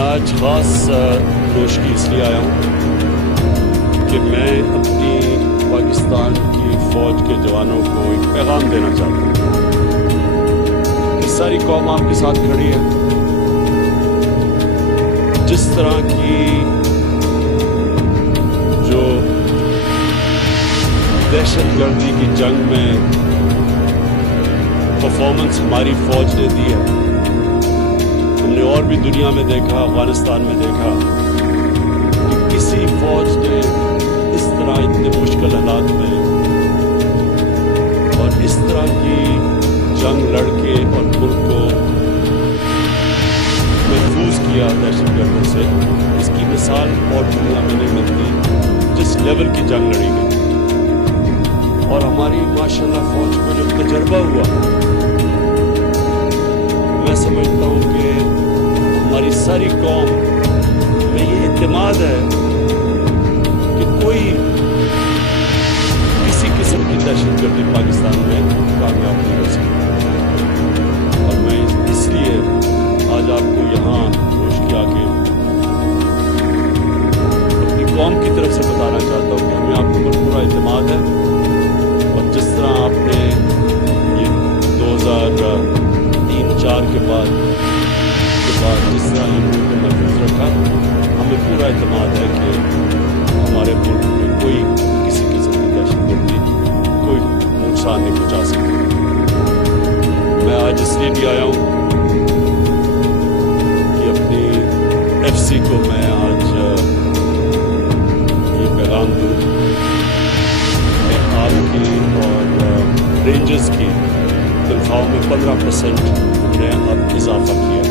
آج خاص نوشکی اس لیے آیا ہوں کہ میں اپنی پاکستان کی فوج کے جوانوں کو ایک پیغام دینا چاہتا ہوں کہ ساری قوم آپ کے ساتھ کھڑی ہے. جس طرح کی جو دہشت گردی کی جنگ میں پرفارمنس ہماری فوج نے دی ہے، ہم نے اور بھی دنیا میں دیکھا، افغانستان میں دیکھا کہ کسی فوج نے اس طرح اتنے مشکل حالات میں اور اس طرح کی جنگ لڑ کے اور ملک کو محفوظ کیا دہشت گردوں سے. اس کی مثال اور دنیا میں نہیں ملتی جس لیول کی جنگ لڑی گئی. اور ہماری ماشاءاللہ فوج کو جو تجربہ ہوا، میں سمجھتا ہوں کہ ہماری ساری قوم میں یہ اعتماد ہے کہ کوئی کسی قسم کی دہشت گردی پاکستان میں کامیاب نہیں ہو سکتی. اور میں اس لیے آج آپ کو یہاں نوشکی آ کے اپنی قوم کی طرف سے بتانا چاہتا ہوں کہ ہمیں آپ کے اوپر پورا اعتماد ہے. اور جس طرح آپ نے یہ 2003-4 کے بعد جس طرح یہ ملک کو محفوظ رکھا، ہمیں پورا اعتماد ہے کہ ہمارے ملک میں کوئی کسی قسم کی دہشت گردی کوئی نقصان نہیں پہنچا سکتی. میں آج اس لیے بھی آیا ہوں کہ اپنی ایف سی کو میں آج یہ پیغام دوں کہ آپ کی اور رینجرز کی تنخواہوں میں 15% ہم نے اب اضافہ کیا.